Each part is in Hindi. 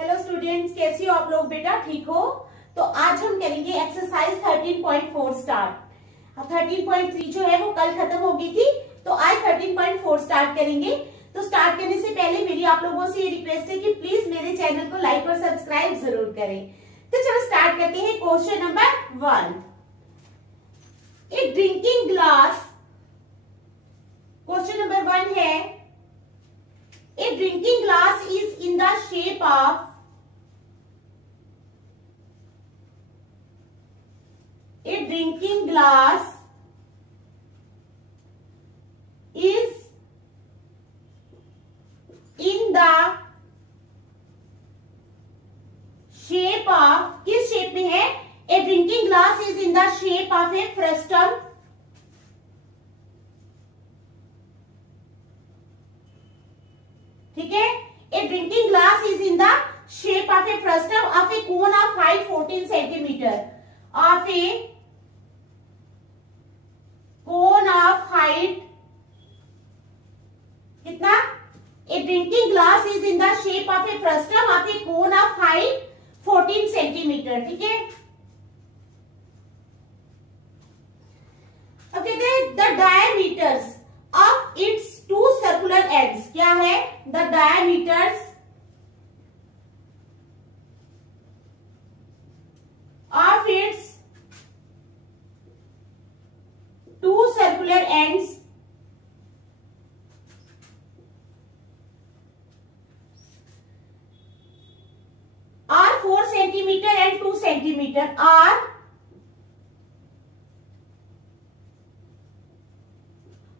हेलो स्टूडेंट्स, कैसी हो आप लोग? बेटा ठीक हो? तो आज हम करेंगे एक्सरसाइज 13.4 स्टार्ट। 13.3 जो है वो कल खत्म हो गई थी, तो आज 13.4 स्टार्ट करेंगे। तो स्टार्ट करने से पहले मेरी आप लोगों से ये रिक्वेस्ट है कि प्लीज मेरे चैनल को लाइक और सब्सक्राइब जरूर करें। तो चलो स्टार्ट करते हैं। Question number 1, a drinking glass. Question number 1 है, a drinking glass is in the shape of A drinking glass is in the shape of, किस शेप में है? A drinking glass is in the shape of a frustum. ठीक है, A drinking glass is in the shape of a frustum of a cone of height 14 centimeter. Of a cone of height कितना? A drinking glass is in the shape of a frustum of a cone of height 14 centimeter. ठीक है, अब कहते हैं the diameters of its two circular ends. क्या है? The diameters of its two circular ends are 4 centimeter and 2 centimeter. Are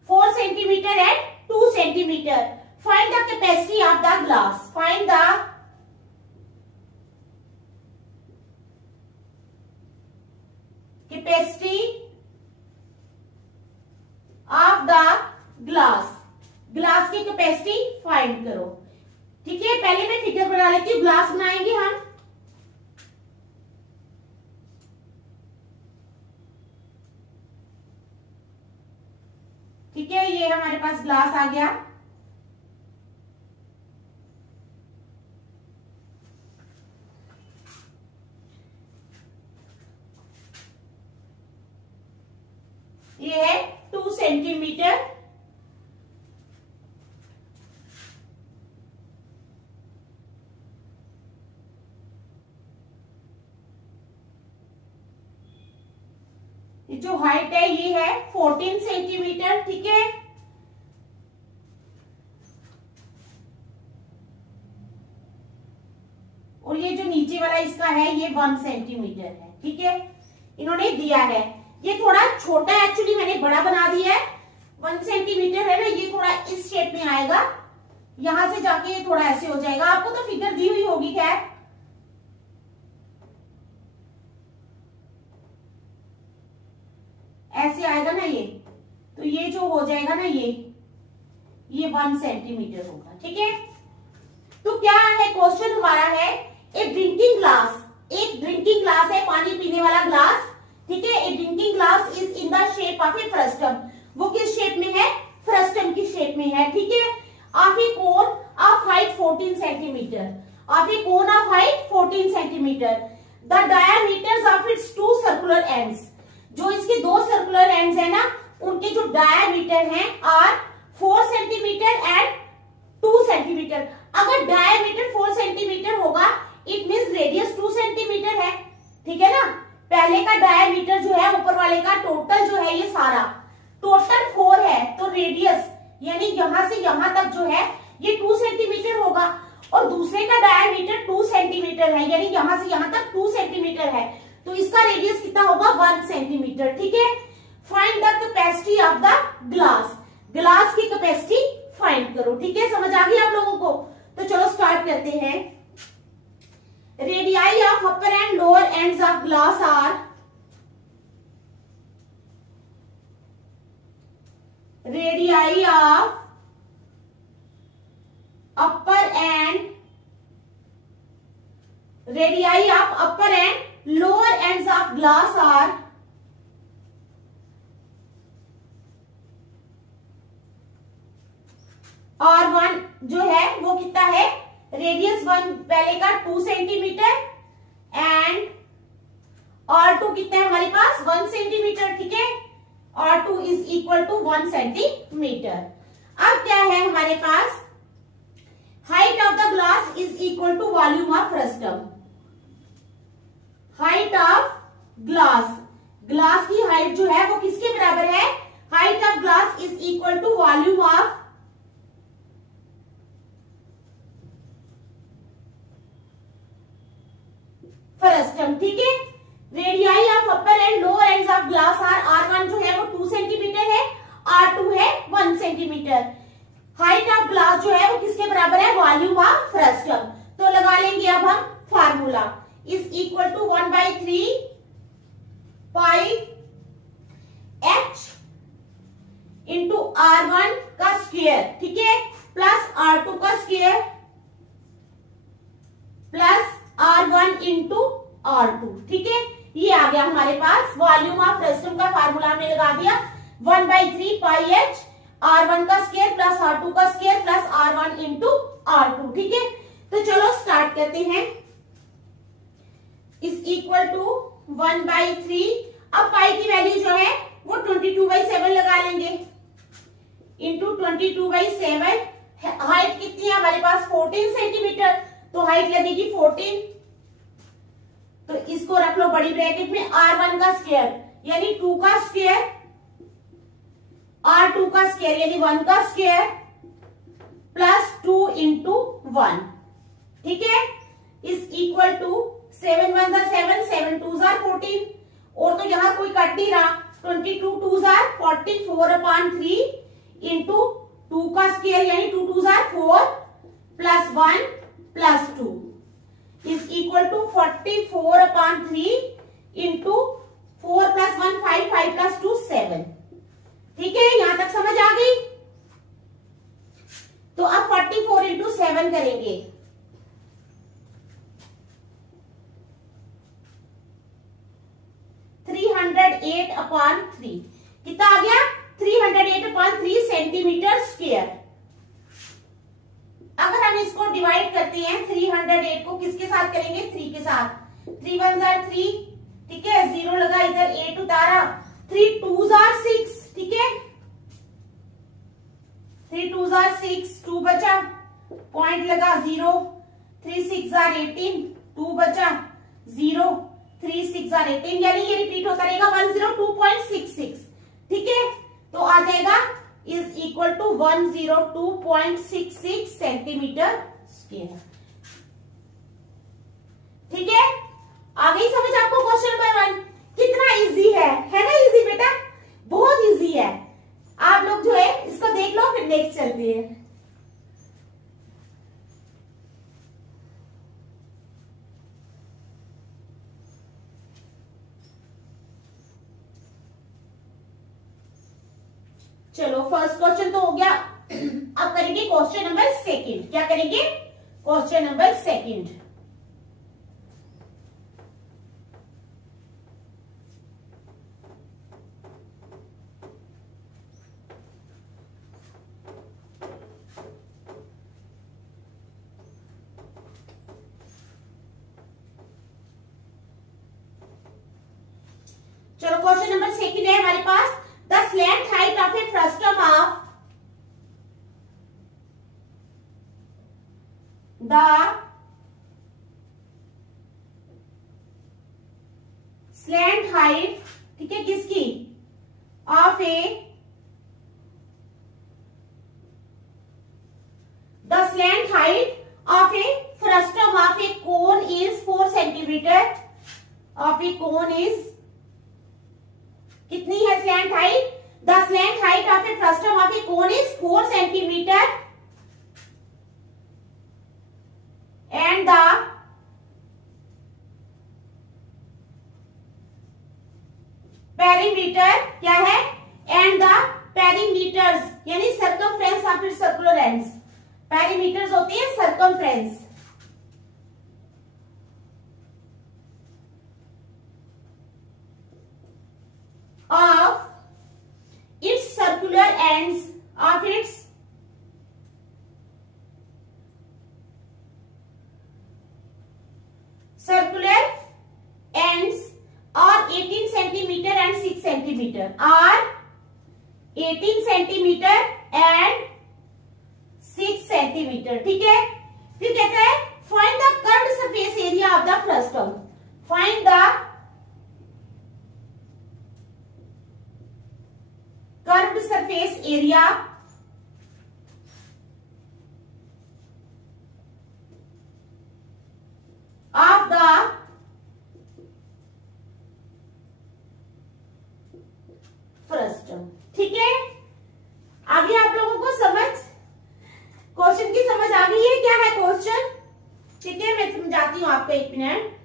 4 centimeter and 2 centimeter. Find the capacity of the glass. Find the capacity of the glass. Glass की कैपेसिटी फाइंड करो। ठीक है, पहले मैं फिगर बना लेती हूँ। ग्लास बनाएंगे हम। ठीक है, ये हमारे पास ग्लास आ गया। ये है 2 सेंटीमीटर। जो हाइट है ये है 14 सेंटीमीटर। ठीक है, और ये जो नीचे वाला इसका है ये 1 सेंटीमीटर है। ठीक है, इन्होंने दिया है। ये थोड़ा छोटा है, एक्चुअली मैंने बड़ा बना दिया है। 1 सेंटीमीटर है ना, ये थोड़ा इस शेप में आएगा। यहां से जाके ये थोड़ा ऐसे हो जाएगा। आपको तो फिगर दी हुई होगी, खैर ऐसे आएगा ना ये। तो ये जो हो जाएगा ना, ये 1 सेंटीमीटर होगा। ठीक है, तो क्या है क्वेश्चन हमारा है, एक ड्रिंकिंग ग्लास। एक ड्रिंकिंग ग्लास है, पानी पीने वाला ग्लास। ठीक है, a drinking glass is in the shape of a frustum. वो किस शेप में है? फ्रस्टम की शेप में है। ठीक है, of a cone of height 14 centimetre. Of a cone of height 14 centimetre. The diameters of its 2 circular ends. जो इसके 2 सर्कुलर एंड्स है ना, उनके जो डायामीटर हैं आर 4 सेंटीमीटर एंड 2 सेंटीमीटर। अगर डायामीटर 4 सेंटीमीटर होगा, इट मीन्स रेडियस 2 सेंटीमीटर है। ठीक है ना, पहले का डायामीटर जो है, ऊपर वाले का टोटल जो है, ये सारा टोटल 4 है, तो रेडियस यानी यहां से यहां तक जो है ये 2 सेंटीमीटर होगा। और दूसरे का डायामीटर 2 सेंटीमीटर है, यानी यहां से यहां तक 2 सेंटीमीटर है, तो इसका रेडियस कितना होगा? 1 सेंटीमीटर। ठीक है, find the capacity of the glass. Glass की कैपेसिटी फाइंड करो। ठीक है, समझ आ गई आप लोगों को? तो चलो स्टार्ट करते हैं। Radii of upper and lower ends of glass are, radii of upper end, radii of upper end lower ends of glass are R1 जो है वो कितना है रेडियस 1 पहले का 2 सेंटीमीटर एंड R2 कितना है हमारे पास 1 सेंटीमीटर, ठीक है। R2 is equal to 1 centimetre. अब क्या है हमारे पास, height of the glass is equal to volume of frustum. Height of glass, glass की हाइट जो है वो किसके बराबर है, height of glass is equal to volume of frustum, ठीक है। Radii of upper and lower ends of glass are, R1 जो है वो 2 सेंटीमीटर है, R2 है 1 सेंटीमीटर। हाइट ऑफ ग्लास जो है वो किसके बराबर है, वॉल्यूम ऑफ फ्रस्टम। तो लगा लेंगे अब हम formula, is equal to 1/3 pi h into R1 का स्क्वायर, ठीक है, प्लस R2 का square plus R1 into R2, ठीक है। ये आ गया हमारे पास वॉल्यूम ऑफ फ्रस्टम का फार्मूला हमने लगा दिया 1/3 पाई h R1 का स्क्वायर प्लस R2 का square plus R1 into R2, ठीक है। तो चलो स्टार्ट करते हैं। इज इक्वल टू 1/3, अब पाई की वैल्यू जो है वो 22/7 लगा लेंगे इंटू 22/7। हाइट कितनी है हमारे पास 14 सेंटीमीटर, तो हाइट लगेगी 14। तो इसको रख लो बड़ी ब्रैकेट में, R1 का स्क्वायर यानी 2 का स्क्वायर, R2 का स्क्वायर यानी 1 का स्क्वायर प्लस 2 इंटू 1, ठीक है, इज इक्वल टू 7 1 7 7 2 14। और तो यहां कोई कट नहीं रहा, 22 2 40 4/3 इंटू 2 का स्क्वायर यानी 2 2 4 plus 1 plus 2 is equal to 44/3 into 4 plus 1 5 5 plus 2 7, ठीक है। यहां तक समझ आ गई। तो अब 44 इंटू 7 करेंगे, कितना आ गया 308/3 सेंटीमीटर स्क्वायर। अगर हम इसको डिवाइड करते हैं 308 को किसके साथ करेंगे, 3 के साथ, 3 1 3, ठीक है, 0 लगा इधर, 8 उतारा, 3 2 6, ठीक है, 3 2 6, 2 बचा, पॉइंट लगा 0, 3 6 18, 2 बचा 0, 3 6 18, यानी ये रिपीट होता रहेगा 102.66, ठीक है। तो आ जाएगा is equal to 102.66 centimetre square, ठीक है। आ गई समझ आपको क्वेश्चन नंबर 1? कितना इजी है ना, इजी बेटा, बहुत इजी है। आप लोग जो है इसको देख लो, फिर नेक्स्ट चलते हैं। चलो फर्स्ट क्वेश्चन तो हो गया, अब करेंगे क्वेश्चन नंबर सेकंड। क्या करेंगे, क्वेश्चन नंबर सेकंड। चलो क्वेश्चन नंबर सेकंड है हमारे पास, the slant height of a frustum of the slant height, ठीक है, किसकी, of a, the slant height of a frustum of a cone is 4 centimetre, of a cone is, कितनी है slant height, the slant height of a frustum of a cone is 4 centimetre and the perimeter क्या है, एंड द पेरीमीटर्स यानी circumference of its circular ends, perimeters होती है circumference of its circular ends of its centimetre, are 18 centimetre and 6 centimetre. ठीक है, फिर कहता है find the curved surface area of the frustum, find the curved surface area of the frustum. ठीक है, आगे आप लोगों को समझ, क्वेश्चन की समझ आ गई है, क्या है क्वेश्चन? ठीक है, मैं समझाती हूं आपको, एक मिनट।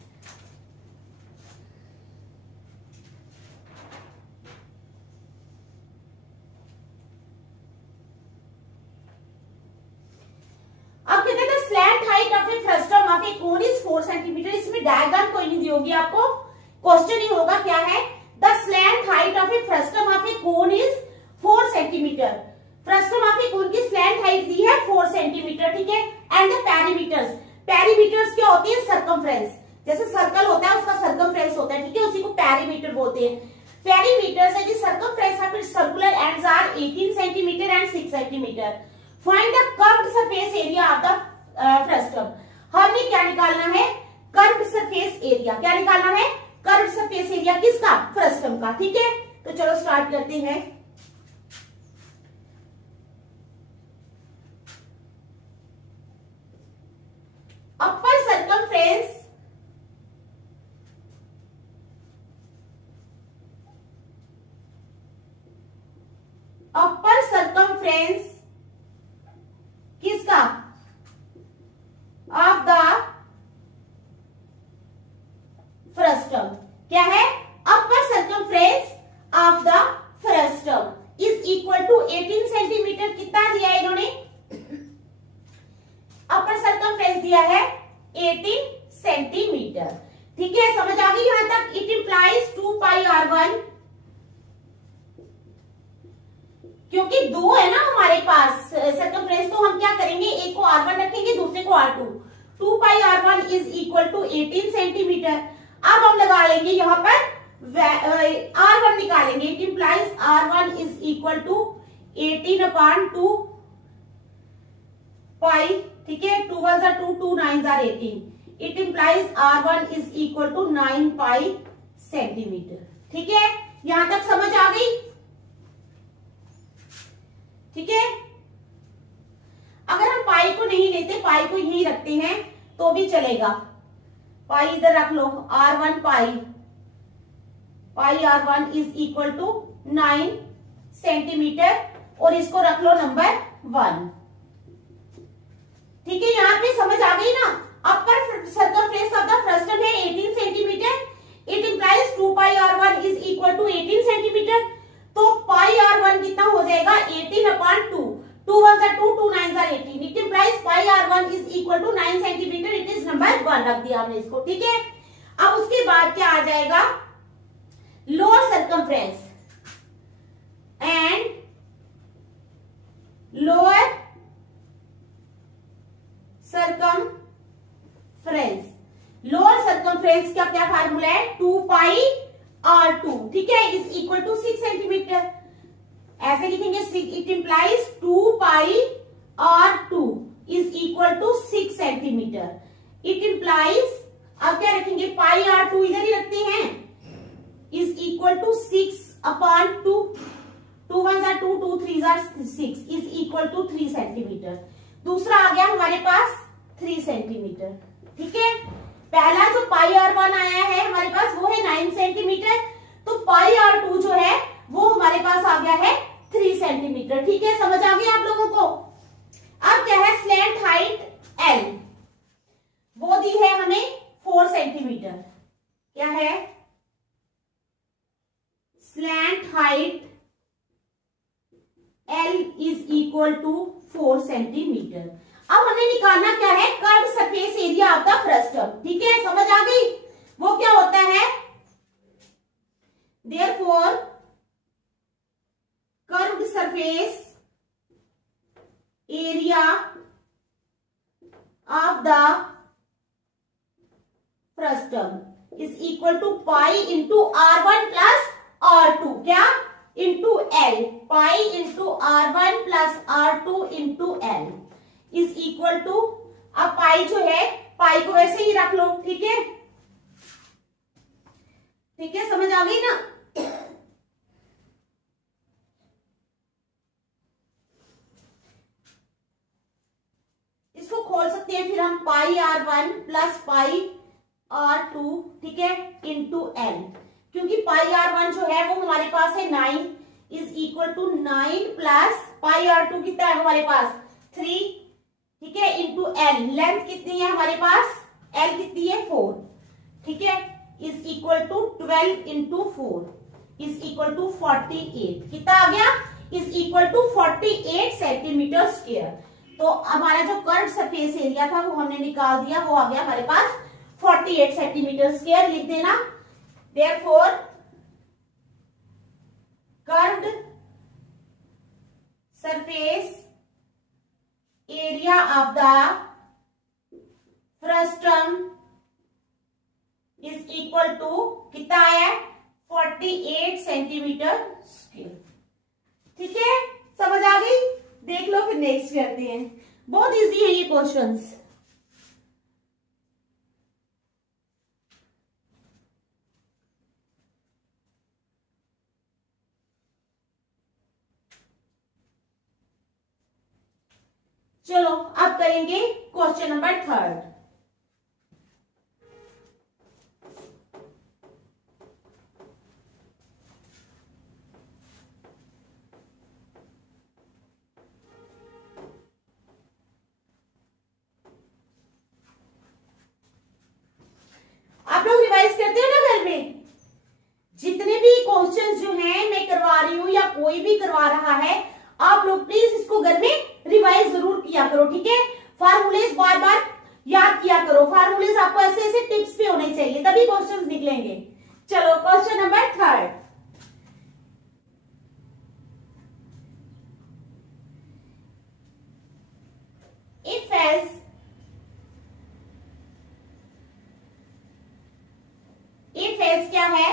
अब कहते हैं slant height of a frustum of a cone is 4 centimetre. इसमें डायग्राम कोई नहीं दी होगी आपको, क्वेश्चन ही होगा क्या है, the slant height of a frustum of a cone is 4 centimetre. Frustum of a cone की स्लैंट हाइट दी है 4 सेंटीमीटर। ठीक है, एंड द पेरीमीटर्स, पेरीमीटर्स क्या होती है, सर्कमफ्रेंस, जैसे सर्कल होता है उसका सर्कमफ्रेंस होता है। ठीक है, उसी को पेरीमीटर बोलते हैं। पेरीमीटर्स है circumference of its circular ends are 18 centimetre and 6 centimetre. Find the curved surface area of the frustum. हमने क्या निकालना है, कर्व्ड सरफेस एरिया। क्या निकालना है, कर्व्ड सरफेस एरिया किसका, फ्रस्टम का। ठीक है, तो चलो स्टार्ट करते हैं। अपर सर्कमफ्रेंस किसका, ऑफ द फ्रस्टम। क्या है, upper circumference of the frustum is equal to 18 centimetre. कितना दिया है इन्होंने, अपर सर्कमफ्रेंस दिया है 18 सेंटीमीटर। ठीक है, समझ आ गई यहां तक। इट इंप्लाइज 2 पाई r1, क्योंकि दो है ना हमारे पास सर्कमफ्रेंस, तो हम क्या करेंगे, एक को r1 रखेंगे, दूसरे को r2। 2 pi r1 is equal to 18 centimetre. अब हम लगा लेंगे यहाँ पर r1 निकालेंगे। It implies r1 is equal to 18/2 pi. ठीक है, 2 1 are 2, 2 9 are 18। It implies r1 is equal to 9 pi centimetre. ठीक है, यहां तक समझ आ गई। ठीक है, अगर हम पाई को नहीं लेते, पाई को यही रखते हैं तो भी चलेगा। पाई इधर रख लो, r1 pi r1 is equal to 9 centimetre, और इसको रख लो नंबर 1। ठीक है, यहाँ पे समझ आ गई ना। Upper circumference of the frustum है 18 centimetre. It implies 2 pi r1 is equal to 18 centimetre. तो पाई r1 कितना हो जाएगा, 18/2। 2 1 are 2, 2 9 are 18। It implies pi r1 is equal to 9 centimetre. It is number 1 रख दिया हमने इसको। ठीक है, अब उसके बाद क्या आ जाएगा, lower circumference and lower circumference. Lower circumference का क्या फार्मूला है, 2 पाई r2। ठीक है, इज इक्वल टू 6 सेंटीमीटर। ऐसे लिखेंगे, it implies 2 pi r2 is equal to 6 centimetre. It implies, अब क्या रखेंगे, पाई r2 इधर ही रखते हैं, is equal to 6/2। 2 1 are 2, 2 3 are 6 is equal to 3 centimetre. दूसरा आ गया हमारे पास 3 सेंटीमीटर। ठीक है, पहला जो पाई r1 आया है हमारे पास वो है 9 सेंटीमीटर, तो पाई r2 जो है वो हमारे पास आ गया है 3 सेंटीमीटर। ठीक है, समझ आ गई आप लोगों को। अब क्या है, स्लैंट हाइट L, वो दी है हमें 4 सेंटीमीटर। क्या है, slant height L is equal to 4 centimetre. अब हमें निकालना क्या है, curved surface area of the frustum. ठीक है, समझ आ गई। वो क्या होता है, therefore curved surface area of the frustum is equal to pi into r1 plus R2 क्या into L, pi into R1 plus R2 into L is equal to, अब पाई जो है पाई को ऐसे ही रख लो, ठीक है, ठीक है, समझ आ गई ना। इसको खोल सकते हैं फिर हम, पाई R1 प्लस पाई R2, ठीक है, इंटू एल, क्योंकि पाई R1 जो है वो हमारे पास है 9 is equal to 9 plus pi R2 कितना है हमारे पास 3, ठीक है, इंटू एल, लेंथ कितनी है हमारे पास, एल कितनी है 4, ठीक है, is equal to 12 into 4 is equal to 48, कितना आ गया, is equal to 48 centimetre square. तो हमारा जो कर्व्ड सरफेस एरिया था वो हमने निकाल दिया, वो आ गया हमारे पास 48 सेंटीमीटर स्क्वायर, लिख देना। Therefore curved surface area of the frustum is equal to कितना है 48 सेंटीमीटर स्क्वायर, ठीक है, समझ आ गई। देख लो फिर नेक्स्ट करते हैं, बहुत इजी है ये क्वेश्चंस। चलो अब करेंगे क्वेश्चन नंबर 3। आप लोग रिवाइज करते हो ना घर में, जितने भी क्वेश्चंस जो हैं मैं करवा रही हूं या कोई भी करवा रहा है, आप लोग प्लीज इसको घर में रिवाइज जरूर किया करो, ठीक है। फार्मूलेज बार बार याद किया करो, फार्मूलेज आपको ऐसे ऐसे टिप्स पे होने चाहिए तभी क्वेश्चंस निकलेंगे। चलो क्वेश्चन नंबर 3, इफ एज क्या है,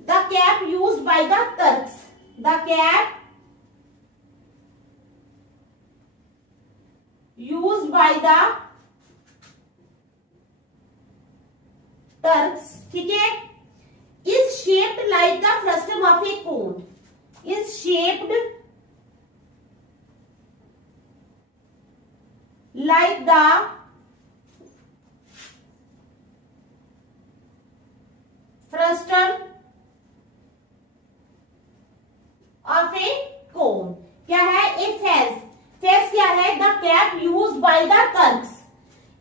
the cap used by the Turks, the cap used by the Turks, ठीक है, is shaped like the frustum of a cone, is shaped like the frustum of a cone, क्या है, if has, फेस क्या है, the cap used by the Turks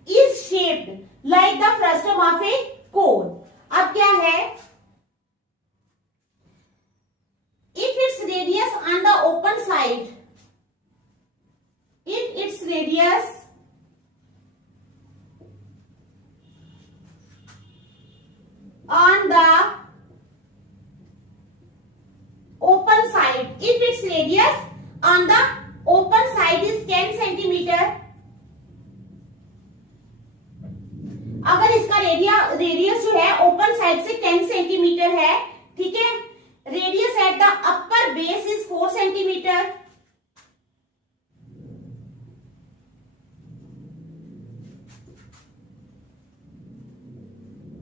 is shaped like the frustum of a cone. अब क्या है, if its radius on the open side, if its radius on the open side, if its radius on the open side is 10 centimetre, अगर इसका रेडियस जो है ओपन साइड से 10 सेंटीमीटर है, ठीक है, radius at the upper base is 4 centimetre,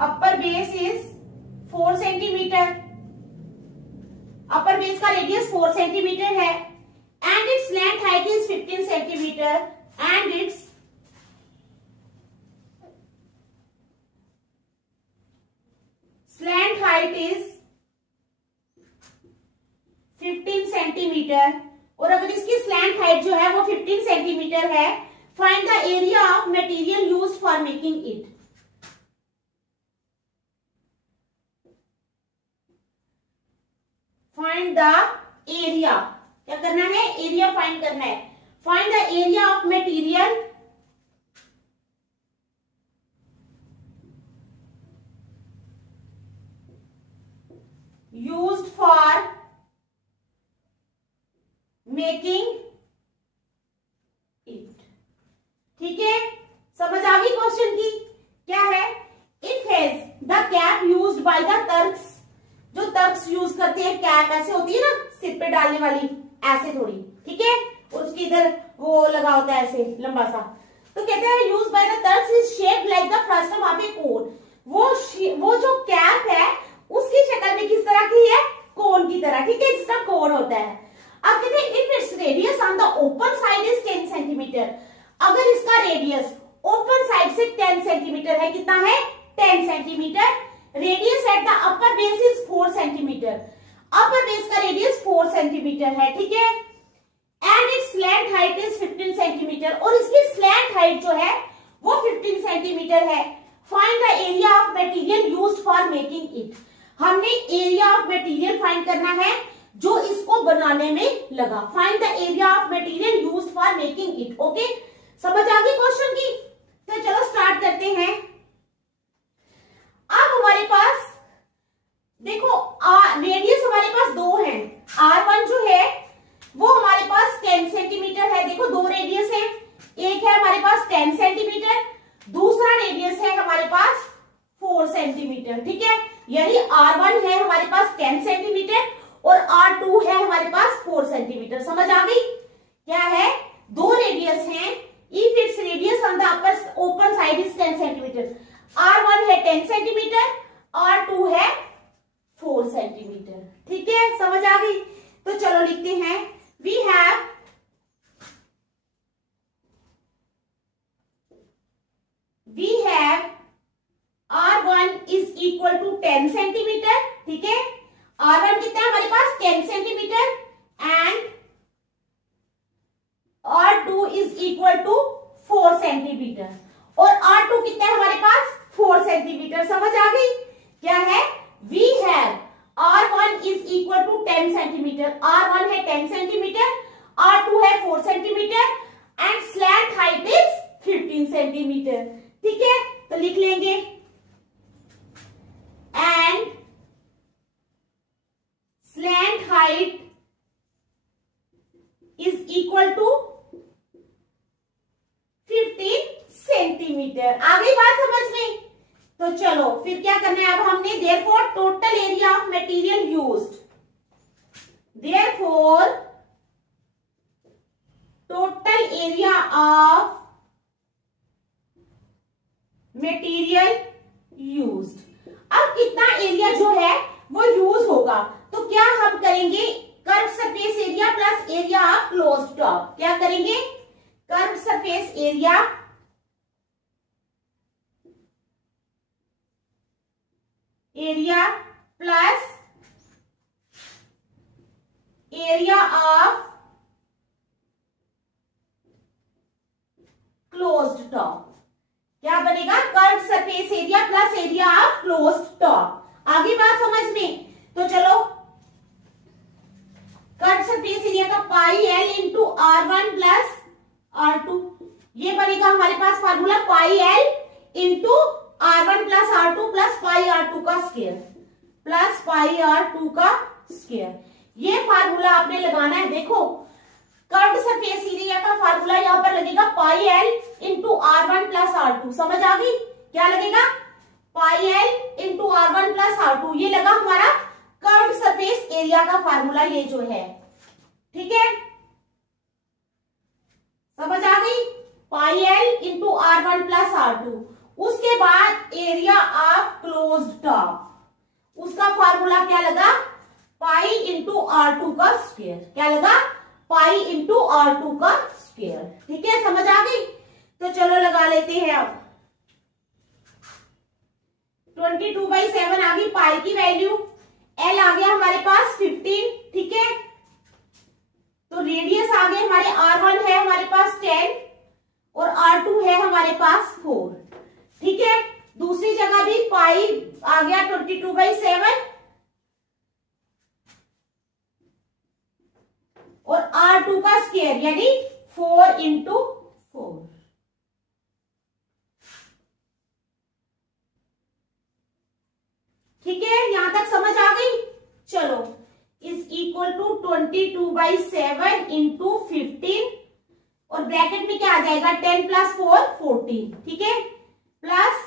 upper base is 4 centimetre, upper base का रेडियस 4 सेंटीमीटर है, and its length height is 15 centimeter and its slant height is 15 centimetre, और अगर इसकी स्लैंट हाइट जो है वो 15 सेंटीमीटर है, find the area of material used for making it, find the area, क्या करना है, एरिया फाइंड करना है, find the area of material used for making it, ठीक है, समझ आ गई क्वेश्चन की, क्या है, if has the cap used by the Turks, जो टर्क्स यूज करते हैं कैप ऐसे होती है ना, सिर पे डालने वाली, ऐसे थोड़ी, ठीक है, और उसके इधर वो लगा होता है ऐसे लंबा सा। तो कहते हैं use by the terms is shaped like the frustum of a cone. वो जो कैप है उसकी शक्ल में किस तरह की है, कोन की तरह, ठीक है, जिसका कोन होता है। अब कहते हैं if its radius on the open side is 10 centimetre, अगर इसका रेडियस ओपन साइड से 10 सेंटीमीटर है, कितना है, 10 centimetre, radius at the upper base is 4 centimetre, upper base का रेडियस 4 सेंटीमीटर है, ठीक है, and it's slant height is 15 centimetre, और इसकी स्लैंट हाइट जो है वो 15 सेंटीमीटर है। Find the area of material used for making it, हमने एरिया ऑफ मटेरियल फाइंड करना है जो इसको बनाने में लगा। Find the area of material used for making it. Okay, समझ आ गई क्वेश्चन की? तो चलो स्टार्ट करते हैं। अब हमारे पास देखो रेडियस हमारे पास दो है, R1 जो है वो हमारे पास 10 सेंटीमीटर है। देखो दो रेडियस है, एक है हमारे पास 10 सेंटीमीटर, दूसरा रेडियस है हमारे पास 4 सेंटीमीटर, ठीक है, यानी R1 है हमारे पास 10 सेंटीमीटर और R2 है हमारे पास 4 सेंटीमीटर। समझ आ गई? क्या है, दो रेडियस हैं, if its radius on the upper open side is 10 centimetre, R1 है 10 सेंटीमीटर, R2 है 4 सेंटीमीटर, ठीक है, समझ आ गई? तो चलो लिखते हैं, we have R1 is equal to 10 centimetre, ठीक है, R1 कितना है हमारे पास 10 centimetre and R2 is equal to 4 centimetre, और R2 कितना है हमारे पास 4 सेंटीमीटर। समझ आ गई? क्या है, we have R1 is equal to 10 centimetre, R1 है 10 सेंटीमीटर, R2 है 4 centimetre and slant height is 15 centimetre, ठीक है, तो लिख लेंगे and slant height is equal to 15 centimetre. आ गई बात समझ में? तो चलो फिर क्या करना है अब हमने, therefore total area of material used, therefore total area of material used, अब कितना एरिया जो है वो यूज होगा, तो क्या हम करेंगे, curve surface area plus area of closed top. क्या करेंगे, curve surface area plus area of closed top. क्या बनेगा, curve surface area plus area of closed top. आगे बात समझ में? तो चलो कर्व सरफेस एरिया का पाई L into R1 plus R2, ये बनेगा हमारे पास formula pi L into R1 plus R2 plus pi R2 का स्क्वायर प्लस पाई R2 का स्क्वायर। ये फार्मूला आपने लगाना है। देखो कर्व सरफेस एरिया का फार्मूला यहाँ पर लगेगा पाई L into R1 plus R2। समझ आ गई? क्या लगेगा, पाई L into R1 plus R2, ये लगा हमारा कर्व सरफेस एरिया का फार्मूला, ये जो है, ठीक है, समझ आ गई, पाई L into R1 plus R2। उसके बाद एरिया ऑफ क्लोज्ड टॉप, उसका फार्मूला क्या लगा, पाई इंटू R2 का स्क्वायर। क्या लगा, पाई इंटू R2 का स्क्वायर, ठीक है, समझ आ गई? तो चलो लगा लेते हैं अब। 22/7 आ गई पाई की वैल्यू, एल आ गया हमारे पास 15, ठीक है, तो रेडियस आ गए हमारे R1 है हमारे पास 10 और R2 है हमारे पास 4, ठीक है, दूसरी जगह भी पाई आ गया 22/7 और R2 का स्क्वायर यानी 4 इंटू 4, ठीक है, यहां तक समझ आ गई? चलो इज इक्वल टू 22/7 इंटू 15 और ब्रैकेट में क्या आ जाएगा, 10 प्लस 4 14, ठीक है, प्लस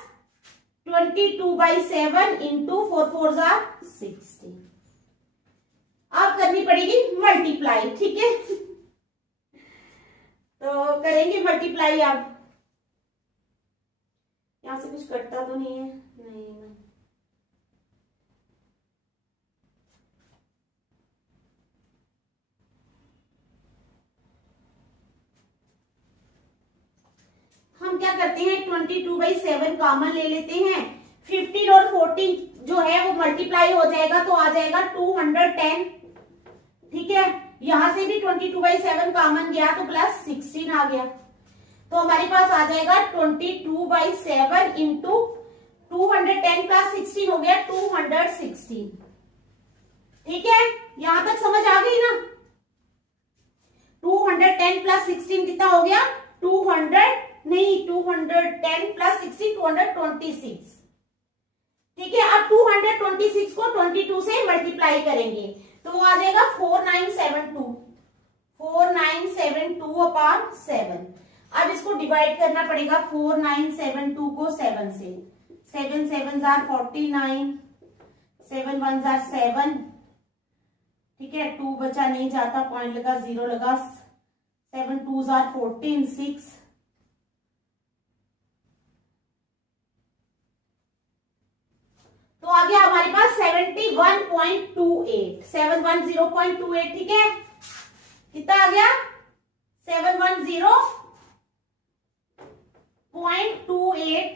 22/7 इंटू 4 4 16, अब करनी पड़ेगी मल्टीप्लाई, ठीक है। तो करेंगे मल्टीप्लाई। अब यहां से कुछ कटता तो नहीं है, नहीं। हम क्या करते हैं, 22/7 कॉमन ले लेते हैं। 15 और 14 जो है वो मल्टीप्लाई हो जाएगा तो आ जाएगा 210, ठीक है। यहां से भी 22/7 कॉमन गया तो प्लस 16 आ गया, तो हमारे पास आ जाएगा 22/7 इंटू 210 प्लस 16 हो गया 216, ठीक है। यहां तक समझ आ गई ना। 210 प्लस 16 कितना हो गया, 210 प्लस 16 226, ठीक है। अब 226 को 22 से मल्टीप्लाई करेंगे तो वो आ जाएगा 4972/7। अब इसको डिवाइड करना पड़ेगा 4972 को 7 से। 7 7 जार 49, 7 1 जार 7, ठीक है। 2 बचा नहीं जाता, पॉइंट लगा, 0 लगा। 7 2 जार 14, 6। तो आ गया हमारे पास 71.28, 710.28, ठीक है। कितना आ गया, 710.28।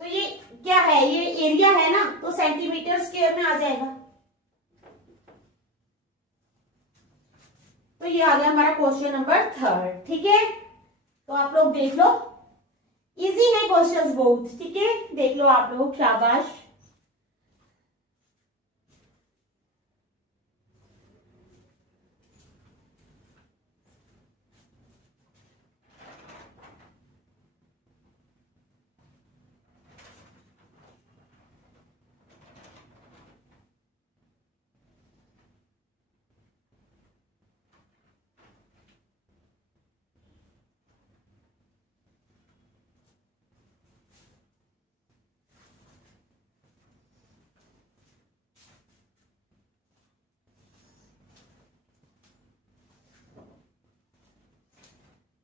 तो ये क्या है, ये एरिया है ना, तो सेंटीमीटर स्क्वायर में आ जाएगा। तो ये आ गया हमारा क्वेश्चन नंबर 3, ठीक है। तो आप लोग देख लो, इजी है क्वेश्चंस बहुत, ठीक है। देख लो आप लोग, शाबाश।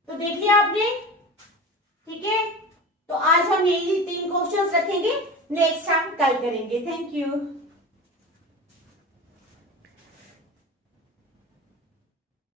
तो देख लिया आपने, ठीक है। तो आज हम यही 3 क्वेश्चंस रखेंगे, नेक्स्ट हम कल करेंगे। Thank you.